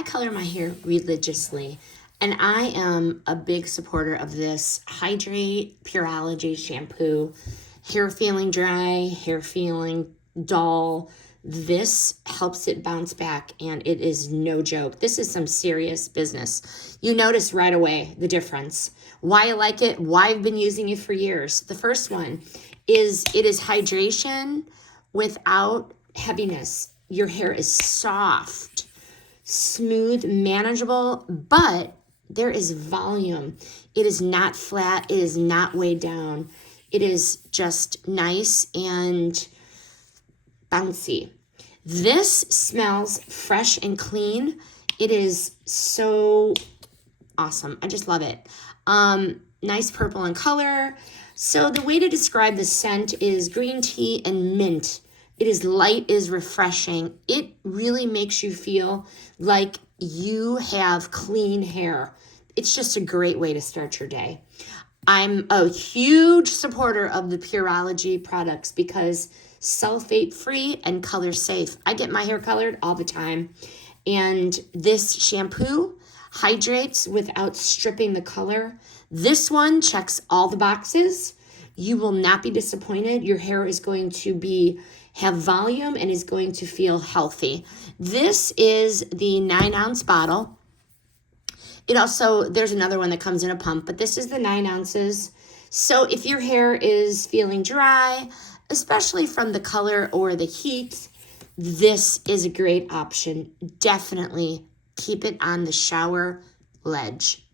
I color my hair religiously, and I am a big supporter of this Hydrate Pureology Shampoo. Hair feeling dry, hair feeling dull, this helps it bounce back, and it is no joke. This is some serious business. You notice right away the difference. Why I like it, why I've been using it for years. The first one is it is hydration without heaviness. Your hair is soft, smooth, manageable, but there is volume. It is not flat. It is not weighed down. It is just nice and bouncy. This smells fresh and clean. It is so awesome. I just love it. Nice purple in color. So the way to describe the scent is green tea and mint. It is light, it is refreshing. It really makes you feel like you have clean hair. It's just a great way to start your day. I'm a huge supporter of the Pureology products because sulfate-free and color safe. I get my hair colored all the time. And this shampoo hydrates without stripping the color. This one checks all the boxes. You will not be disappointed. Your hair is going to have volume and is going to feel healthy. This is the 9-ounce bottle. There's another one that comes in a pump, but this is the 9 ounces. So if your hair is feeling dry, especially from the color or the heat, this is a great option. Definitely keep it on the shower ledge.